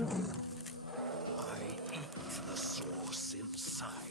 I eat the source inside.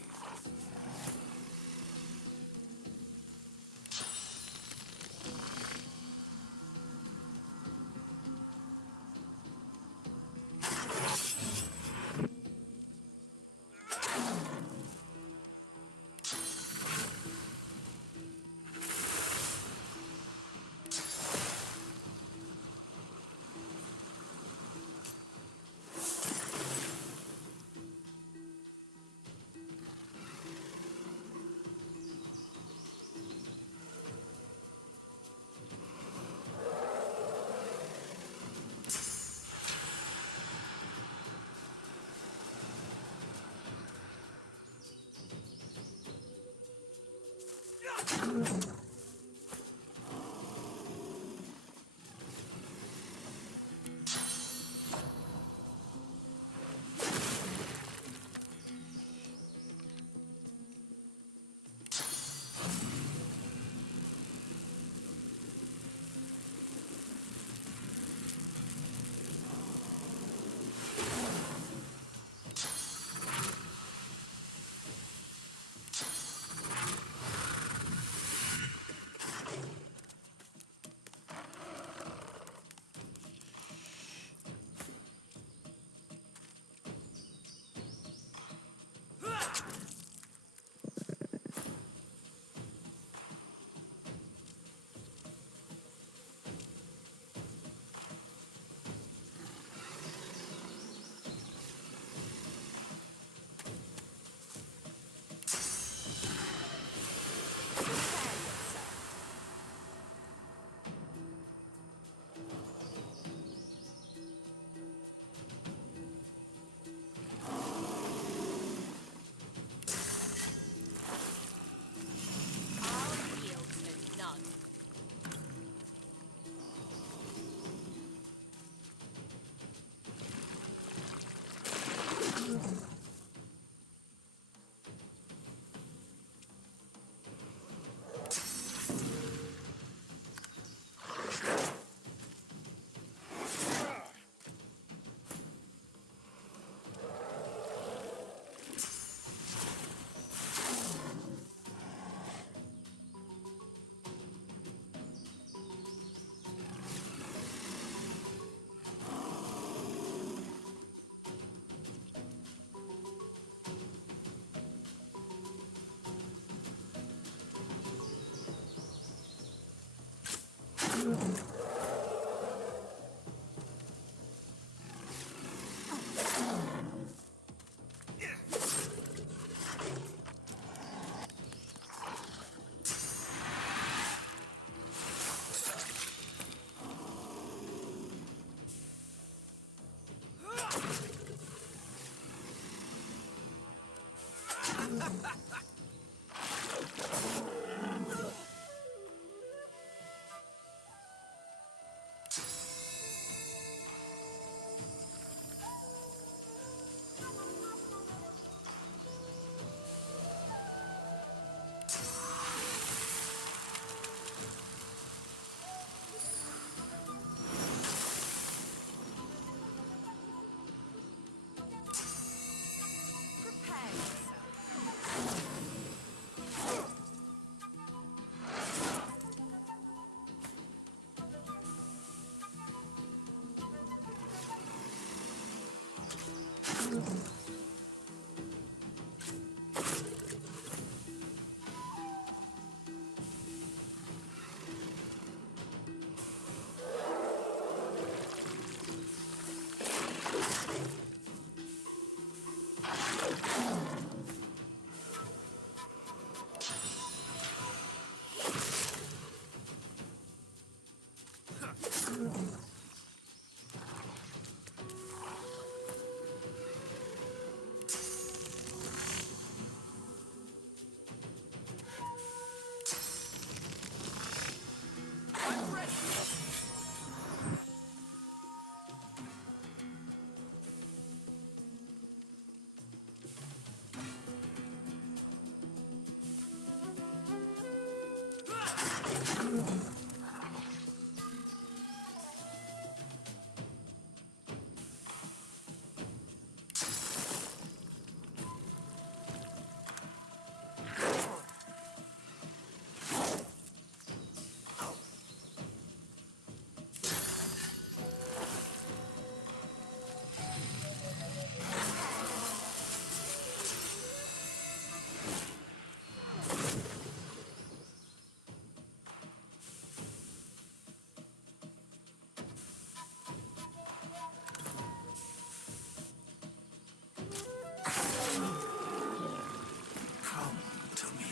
to me.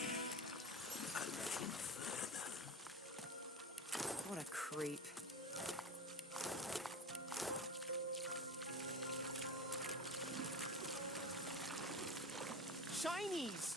A little further. What a creep. Shinies!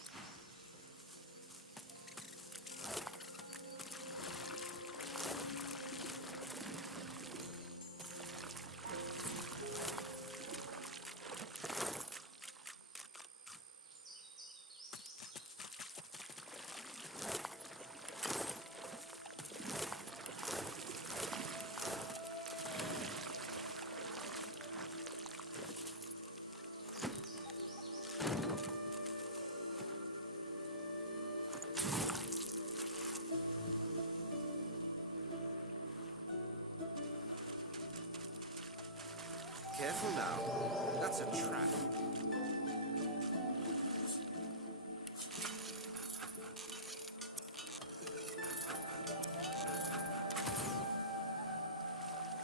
Careful now. That's a trap.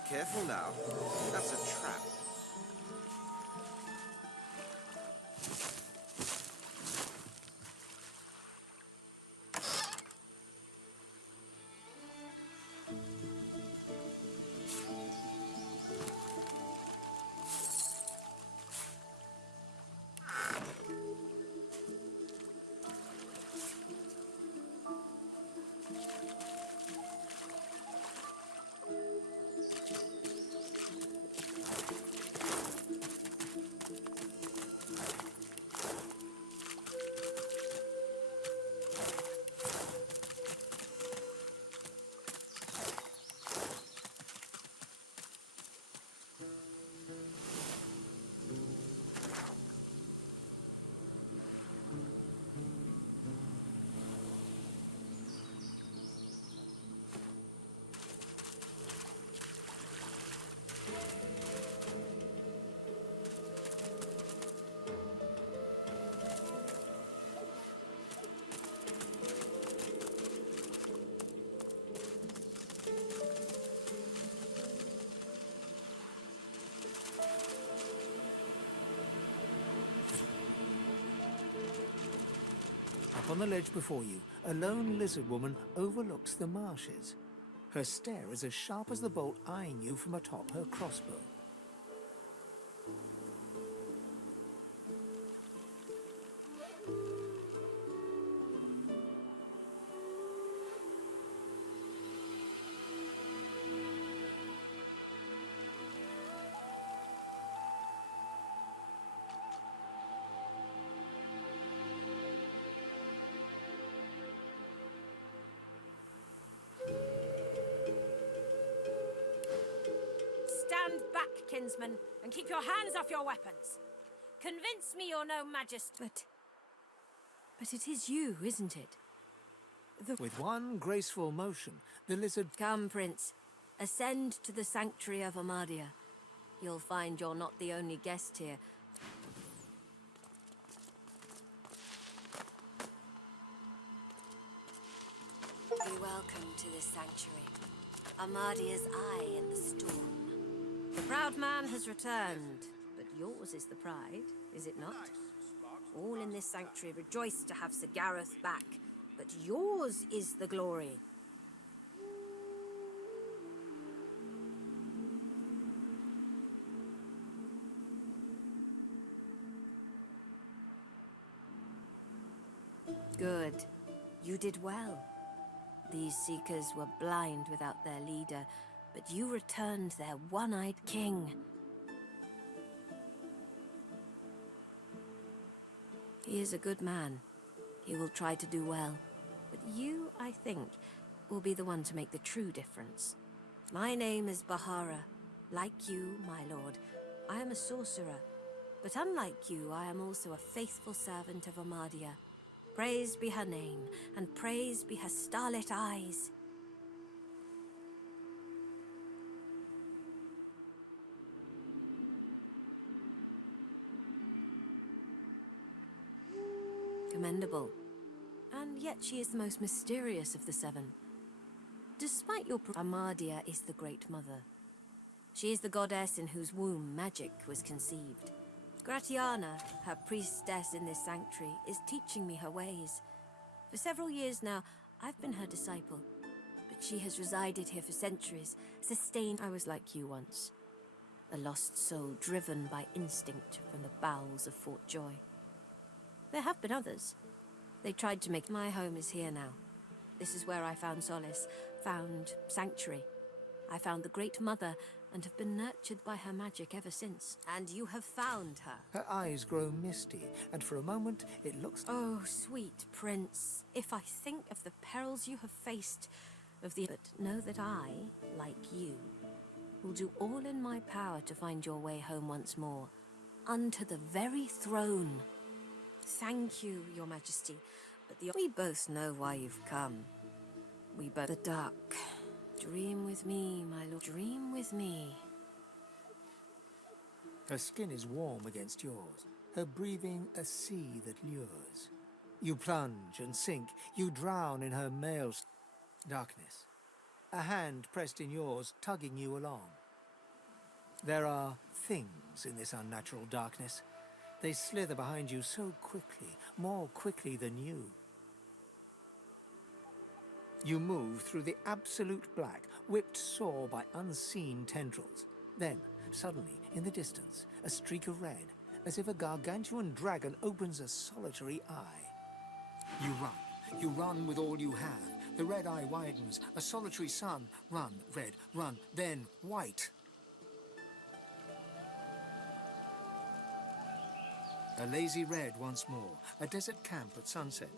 Careful now. That's a trap. Up on the ledge before you, a lone lizard woman overlooks the marshes. Her stare is as sharp as the bolt eyeing you from atop her crossbow. Stand back, kinsman, and keep your hands off your weapons. Convince me you're no magistrate. But it is you, isn't it? With one graceful motion, the lizard... Come, Prince. Ascend to the sanctuary of Amadia. You'll find you're not the only guest here. Be welcome to this sanctuary. Amadia's eye in the storm. The proud man has returned, but yours is the pride, is it not? All in this sanctuary rejoice to have Sir Gareth back, but yours is the glory. Good. You did well. These seekers were blind without their leader, but you returned their one-eyed king. He is a good man. He will try to do well. But you, I think, will be the one to make the true difference. My name is Bahara. Like you, my lord, I am a sorcerer. But unlike you, I am also a faithful servant of Amadia. Praised be her name, and praised be her starlit eyes. Commendable. And yet she is the most mysterious of the seven. Despite your Amadia is the Great Mother. She is the goddess in whose womb magic was conceived. Gratiana, her priestess in this sanctuary, is teaching me her ways. For several years now, I've been her disciple. But she has resided here for centuries, sustained. I was like you once. A lost soul driven by instinct from the bowels of Fort Joy. There have been others. They tried to make my home is here now. This is where I found solace, found sanctuary. I found the Great Mother and have been nurtured by her magic ever since. And you have found her. Her eyes grow misty, and for a moment it looks... Oh, sweet prince. If I think of the perils you have faced, but know that I, like you, will do all in my power to find your way home once more, unto the very throne. Thank you, your majesty, but we both know why you've come. We both... The dark. Dream with me, my lord. Dream with me. Her skin is warm against yours, her breathing a sea that lures. You plunge and sink, you drown in her male... Darkness. A hand pressed in yours, tugging you along. There are things in this unnatural darkness. They slither behind you so quickly, more quickly than you. You move through the absolute black, whipped sore by unseen tendrils. Then, suddenly, in the distance, a streak of red, as if a gargantuan dragon opens a solitary eye. You run. You run with all you have. The red eye widens. A solitary sun. Run, red, run, then white. A lazy red once more. A desert camp at sunset.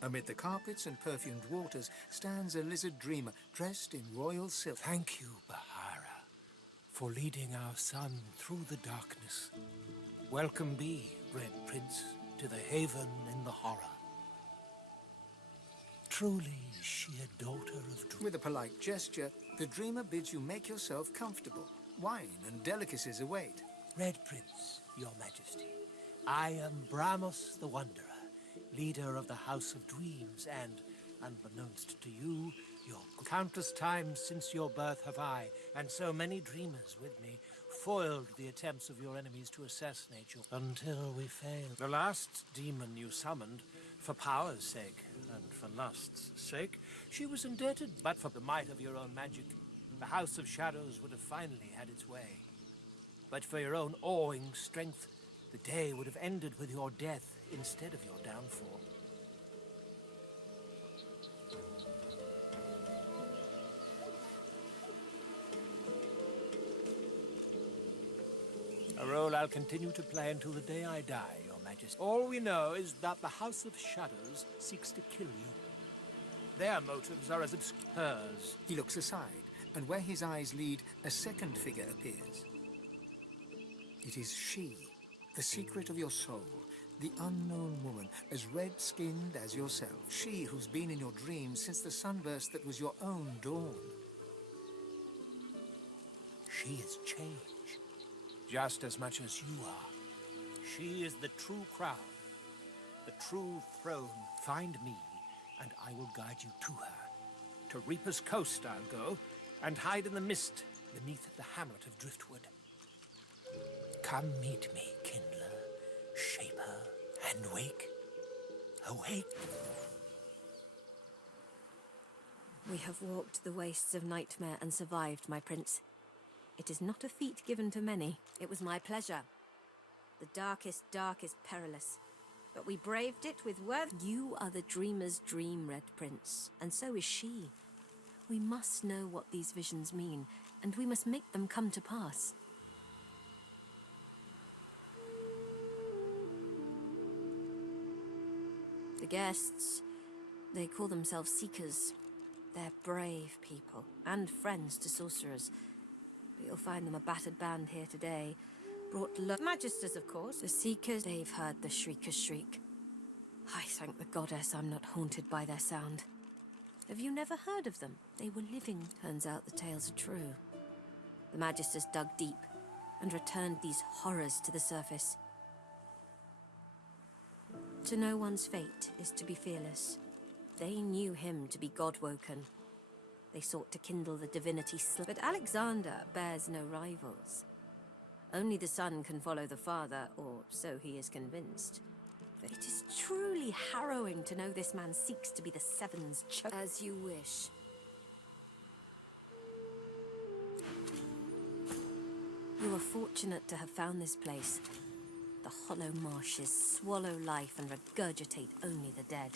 Amid the carpets and perfumed waters stands a lizard dreamer dressed in royal silk. Thank you, Bahara, for leading our son through the darkness. Welcome be, Red Prince, to the haven in the horror. Truly is she a daughter of dreams. With a polite gesture, the dreamer bids you make yourself comfortable. Wine and delicacies await. Red Prince, your majesty, I am Bramos the Wanderer, leader of the House of Dreams, and, unbeknownst to you, countless times since your birth have I, and so many dreamers with me, foiled the attempts of your enemies to assassinate you, until we failed. The last demon you summoned, for power's sake, and for lust's sake, she was indebted, but for the might of your own magic, the House of Shadows would have finally had its way. But for your own awing strength, the day would have ended with your death instead of your downfall. A role I'll continue to play until the day I die, Your Majesty. All we know is that the House of Shadows seeks to kill you. Their motives are as obscure as hers. He looks aside, and where his eyes lead, a second figure appears. It is she, the secret of your soul, the unknown woman, as red-skinned as yourself. She who's been in your dreams since the sunburst that was your own dawn. She has changed, just as much as you are. She is the true crown, the true throne. Find me, and I will guide you to her. To Reaper's Coast I'll go, and hide in the mist beneath the hamlet of Driftwood. Come meet me, Kindler, Shaper, and wake. Awake. We have walked the wastes of nightmare and survived, my prince. It is not a feat given to many. It was my pleasure. The darkest dark is perilous, but we braved it with worth. You are the dreamer's dream, Red Prince, and so is she. We must know what these visions mean, and we must make them come to pass. The guests, they call themselves Seekers. They're brave people, and friends to sorcerers. But you'll find them a battered band here today. Brought Magisters, of course. The Seekers, they've heard the Shrieker's shriek. I thank the goddess I'm not haunted by their sound. Have you never heard of them? They were living. Turns out the tales are true. The Magisters dug deep and returned these horrors to the surface. To know one's fate is to be fearless. They knew him to be God-woken. They sought to kindle the Divinity but Alexander bears no rivals. Only the son can follow the father, or so he is convinced. But it is truly harrowing to know this man seeks to be the Seven's As you wish. You are fortunate to have found this place. The hollow marshes swallow life and regurgitate only the dead.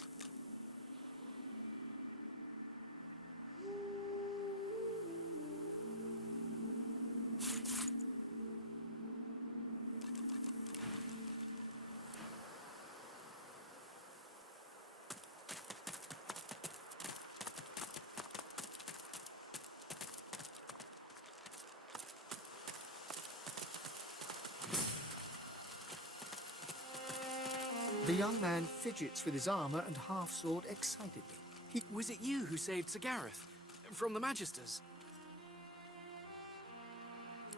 The young man fidgets with his armor and half-sword excitedly. Was it you who saved Sir Gareth from the Magisters?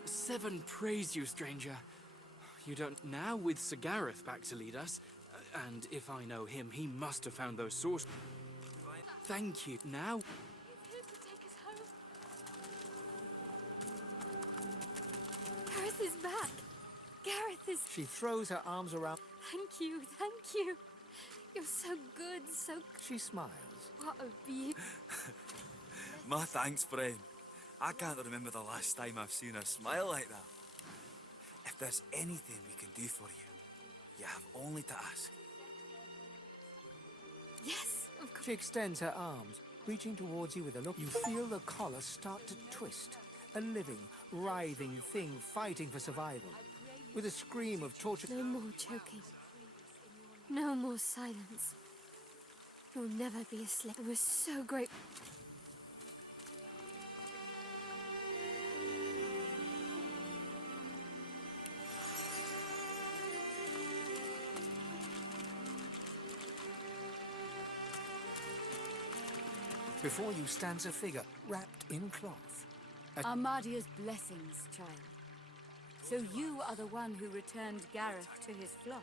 Seven praise you, stranger. You don't now with Sir Gareth back to lead us, and if I know him, he must have found those sources. Thank you. Now. Who could take us home? Gareth is back. Gareth is... She throws her arms around. Thank you, thank you. You're so good, so... She smiles. What a beauty. My thanks, friend. I can't remember the last time I've seen her smile like that. If there's anything we can do for you, you have only to ask. Yes, of course. She extends her arms, reaching towards you with a look. You feel the collar start to twist. A living, writhing thing fighting for survival. With a scream of torture. No more choking. No more silence. You'll never be a slave. I was so great. Before you stands a figure wrapped in cloth. Armadia's blessings, child. So you are the one who returned Gareth to his flock.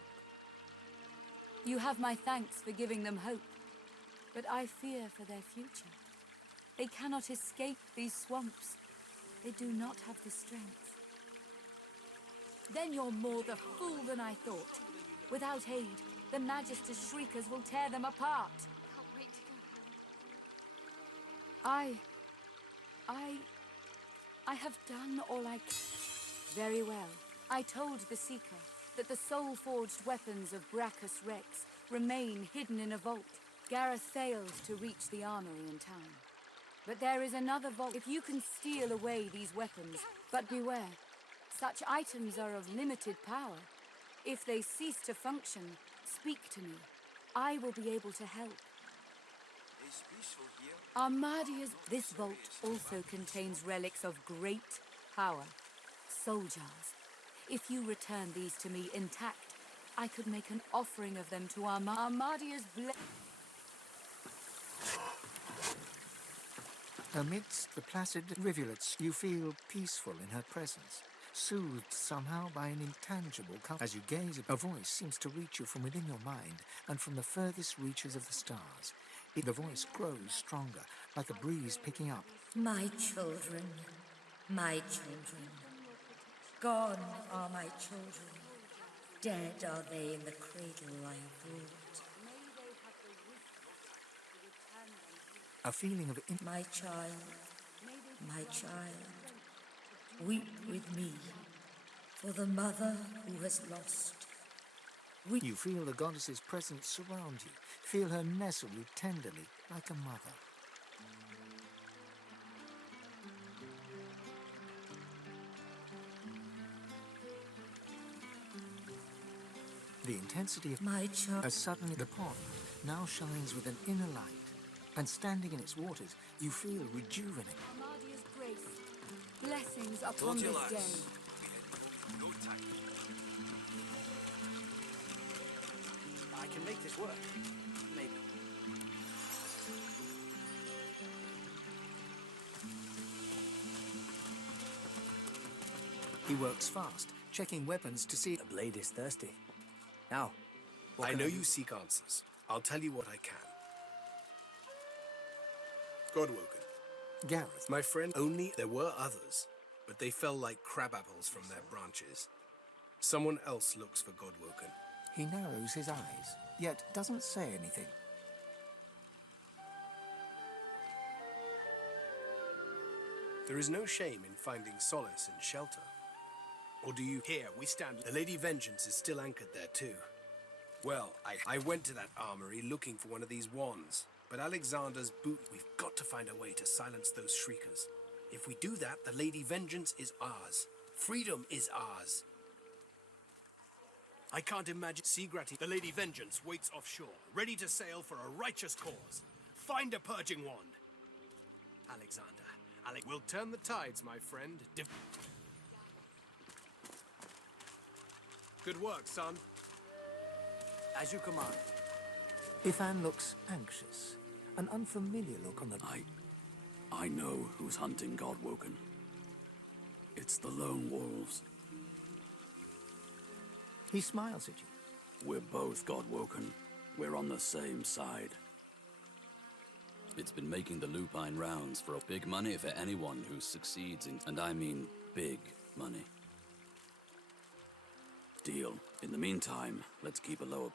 You have my thanks for giving them hope, but I fear for their future. They cannot escape these swamps. They do not have the strength. Then you're more the fool than I thought. Without aid, the Magister's shriekers will tear them apart. Can't wait to go. I have done all I can. Very well. I told the Seeker that the soul-forged weapons of Brachus Rex remain hidden in a vault. Gareth failed to reach the armory in time. But there is another vault. If you can steal away these weapons, but beware, such items are of limited power. If they cease to function, speak to me. I will be able to help. It's peaceful here. Armadia's... This vault also contains relics of great power. Soul jars. If you return these to me intact, I could make an offering of them to Armadia's Amidst the placid rivulets, you feel peaceful in her presence, soothed somehow by an intangible comfort. As you gaze, a voice seems to reach you from within your mind and from the furthest reaches of the stars. The voice grows stronger, like a breeze picking up. My children, my children. Gone are my children. Dead are they in the cradle I have ruled. A feeling of my child, weep with me for the mother who has lost. You feel the goddess's presence surround you, feel her nestle you tenderly like a mother. The intensity of my child. As suddenly the pond now shines with an inner light, and standing in its waters, you feel rejuvenated. Armadia's grace. Blessings upon this day. I can make this work. Maybe. He works fast, checking weapons to see... The blade is thirsty. Now, I know you seek answers. I'll tell you what I can. Godwoken. Gareth. My friend, only there were others, but they fell like crab apples from their branches. Someone else looks for Godwoken. He narrows his eyes, yet doesn't say anything. There is no shame in finding solace in shelter. Or do you? Here, we stand. The Lady Vengeance is still anchored there too. Well, I went to that armory looking for one of these wands, but Alexander's boot... We've got to find a way to silence those shriekers. If we do that, the Lady Vengeance is ours. Freedom is ours. I can't imagine Seagratty. The Lady Vengeance waits offshore, ready to sail for a righteous cause. Find a purging wand. Alexander, we'll turn the tides, my friend. Good work, son. As you command. Ifan looks anxious, an unfamiliar look on the... I know who's hunting Godwoken. It's the Lone Wolves. He smiles at you. We're both Godwoken. We're on the same side. It's been making the lupine rounds for big money for anyone who succeeds in... And I mean big money. Deal. In the meantime, let's keep a lower...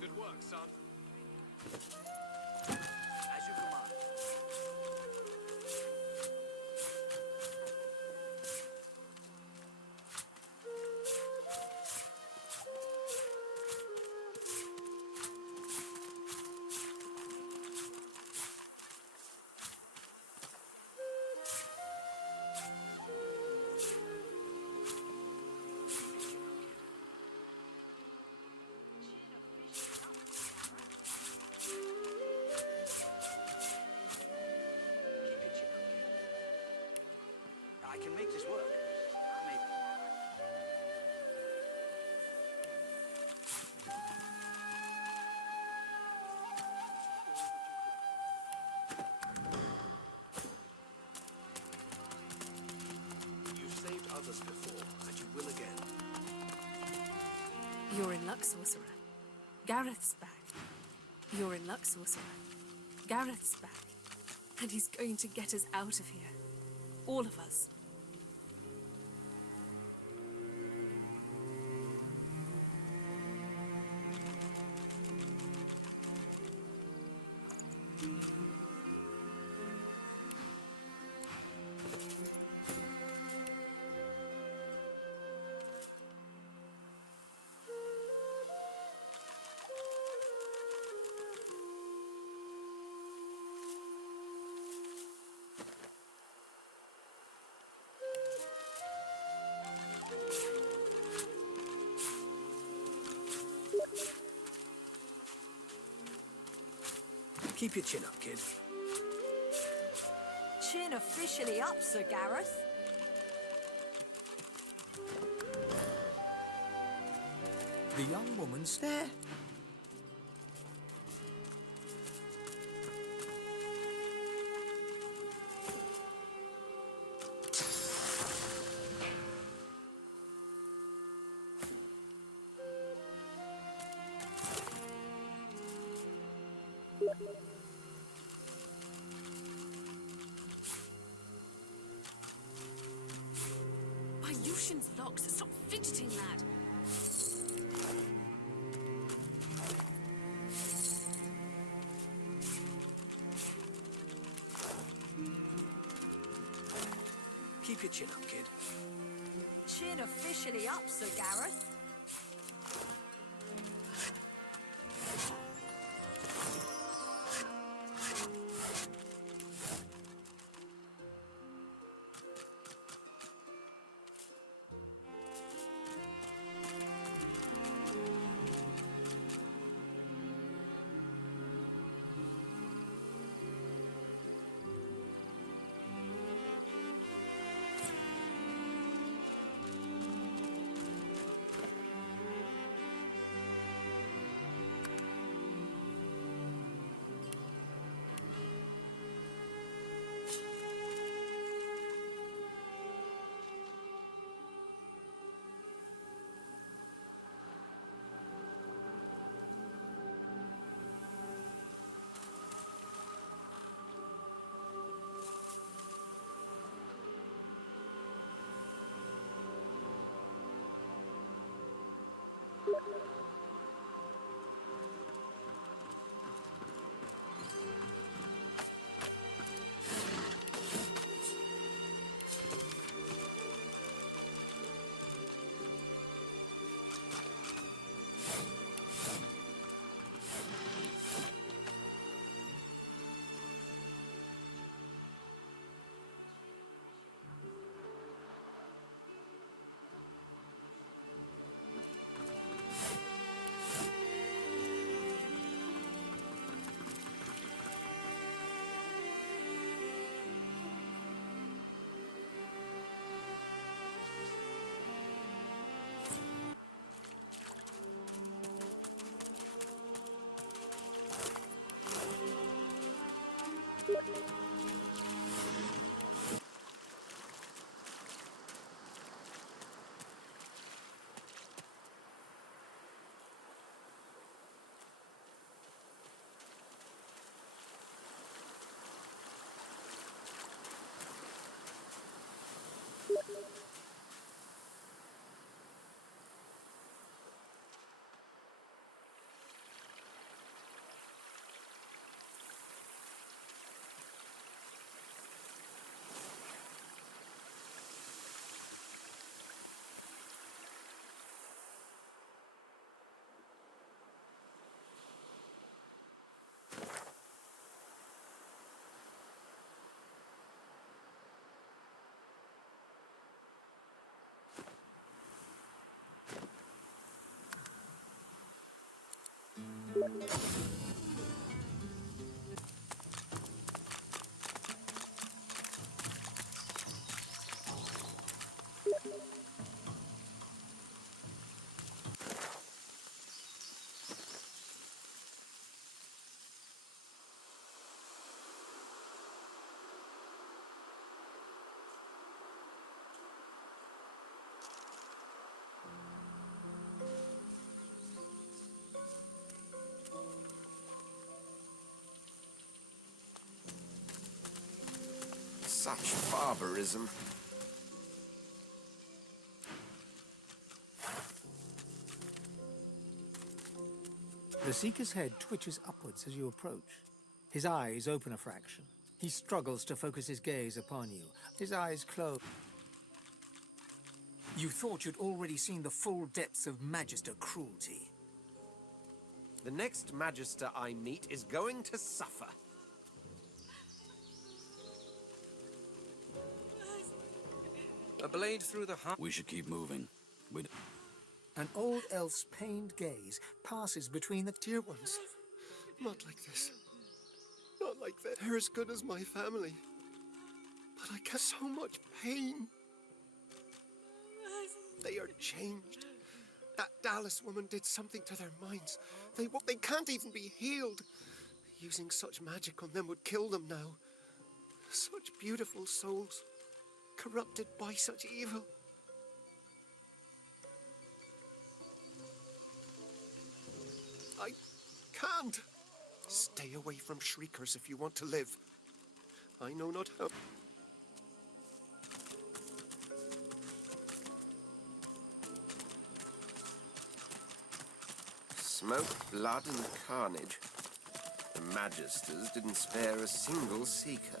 Good work, son. As you command. I can make this work. Maybe. You've saved others before, and you will again. You're in luck, sorcerer. Gareth's back. You're in luck, sorcerer. Gareth's back. And he's going to get us out of here. All of us. Keep your chin up, kid. Chin officially up, Sir Gareth. The young woman's there. By Lucian's locks, stop fidgeting, lad. Keep your chin up, kid. Chin officially up, Sir Gareth. Such barbarism. The Seeker's head twitches upwards as you approach. His eyes open a fraction. He struggles to focus his gaze upon you. His eyes close. You thought you'd already seen the full depths of Magister cruelty. The next Magister I meet is going to suffer. A blade through the heart. We should keep moving. An old elf's pained gaze passes between the Dear ones, not like this. Not like that. They're as good as my family. But I get so much pain. They are changed. That Dallas woman did something to their minds. They can't even be healed. Using such magic on them would kill them now. Such beautiful souls, corrupted by such evil. I can't. Stay away from shriekers if you want to live. I know not how. Smoke, blood, and carnage. The Magisters didn't spare a single Seeker.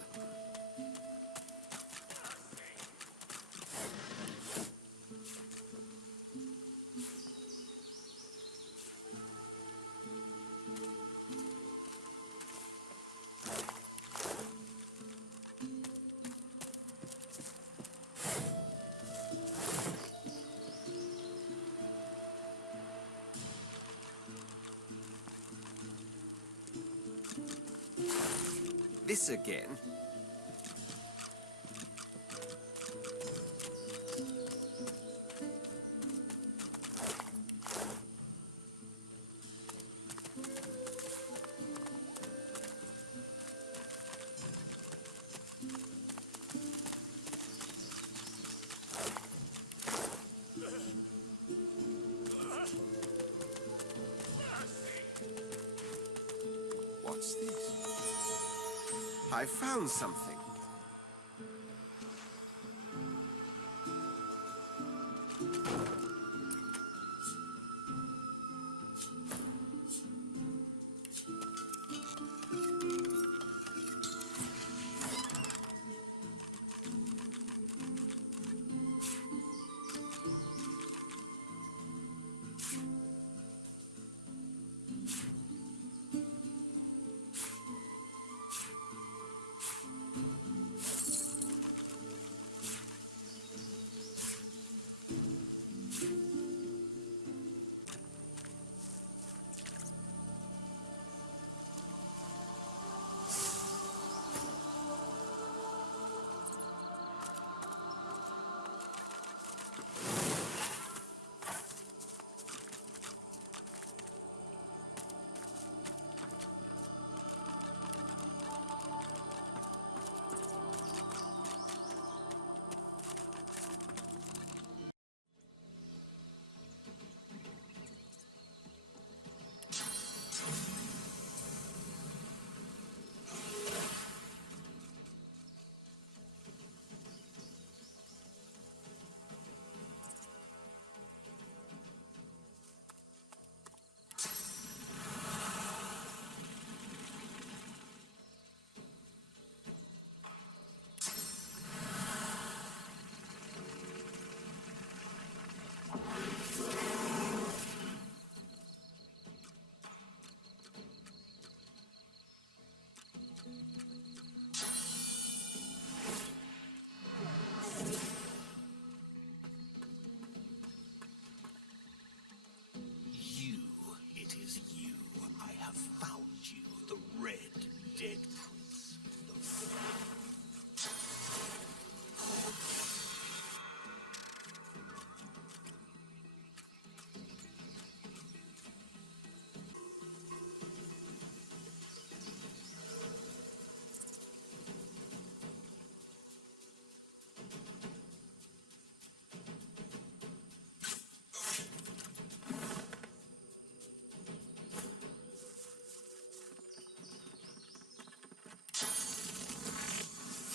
This again? What's this? I found something.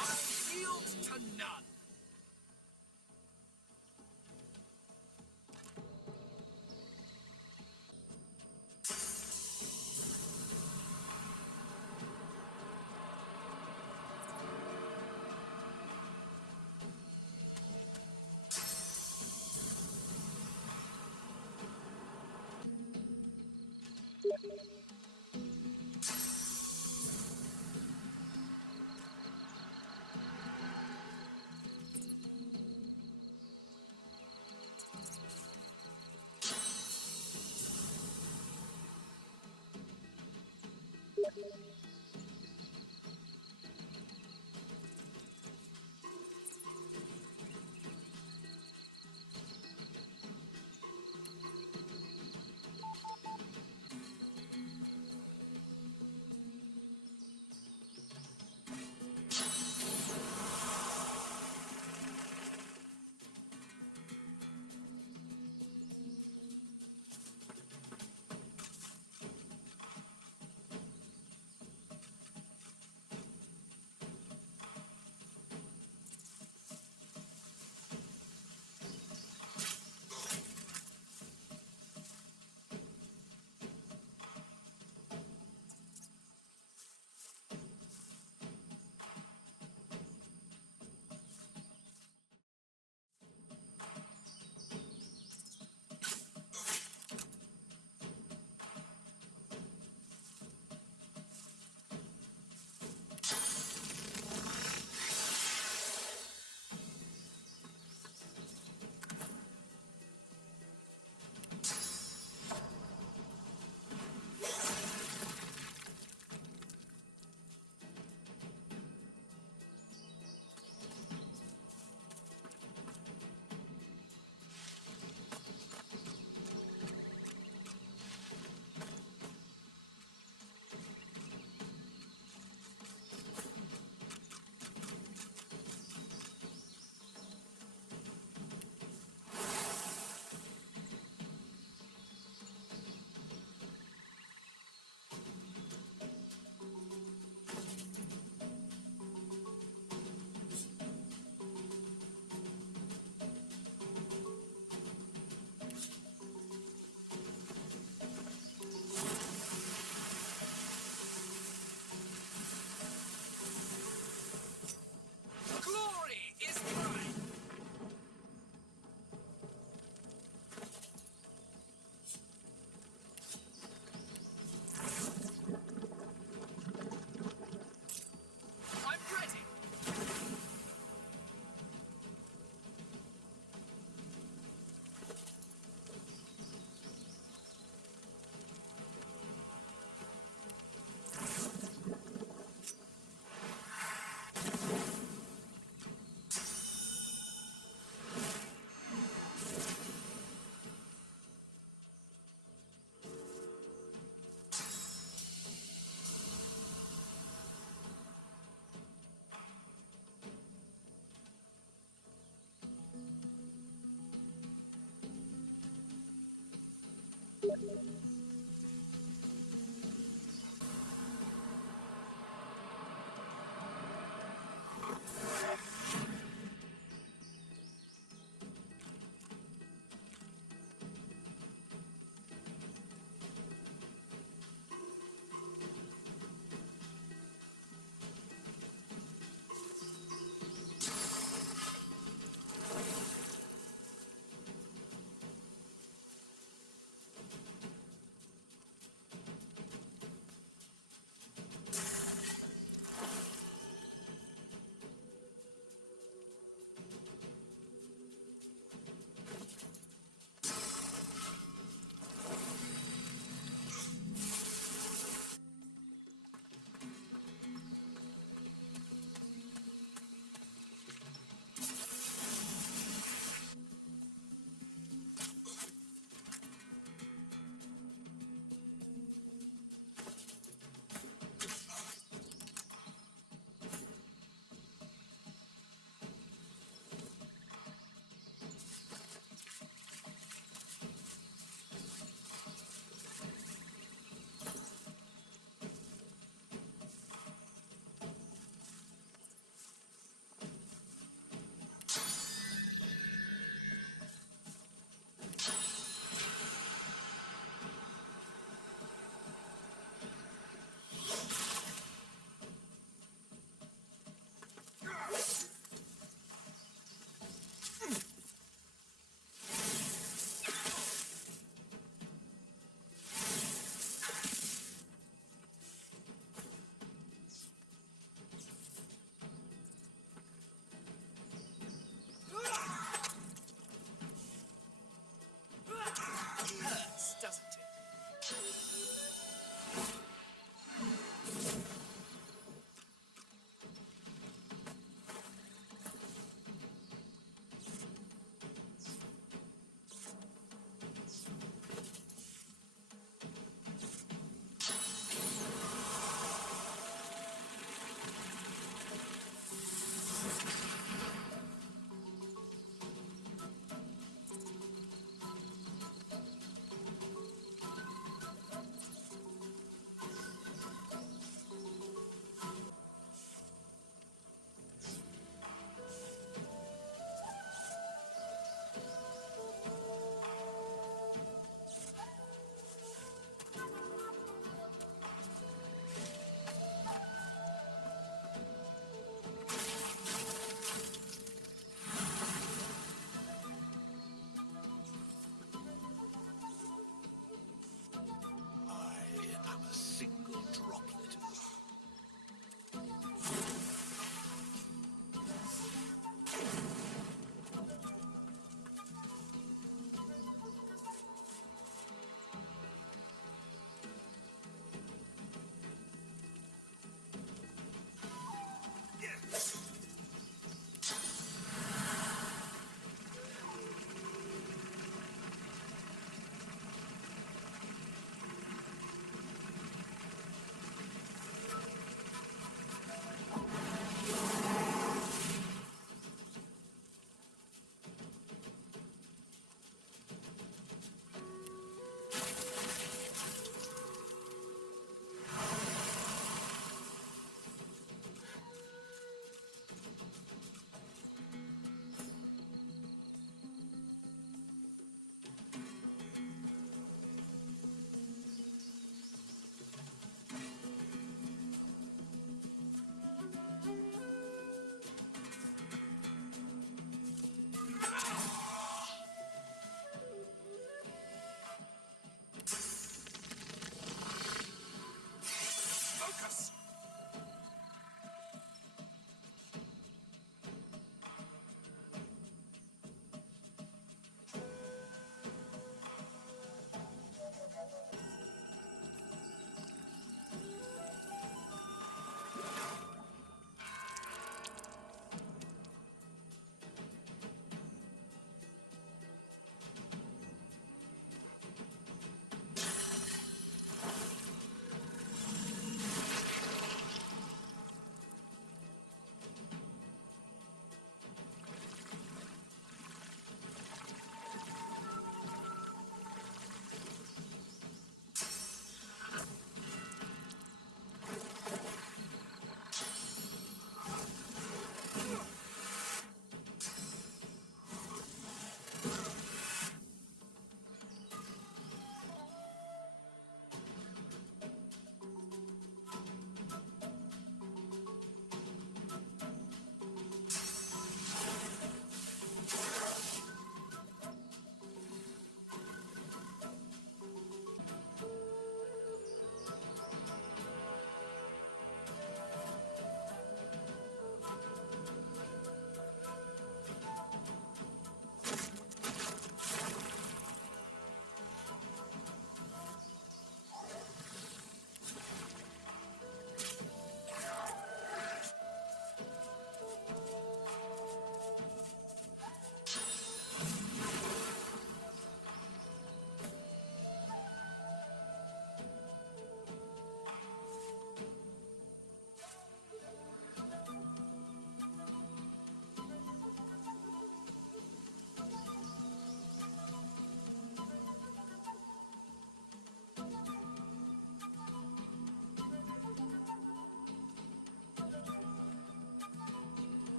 I yield to none.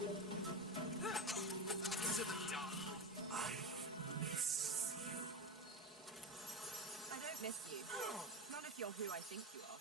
Into the dark. I don't miss you. Not if you're who I think you are.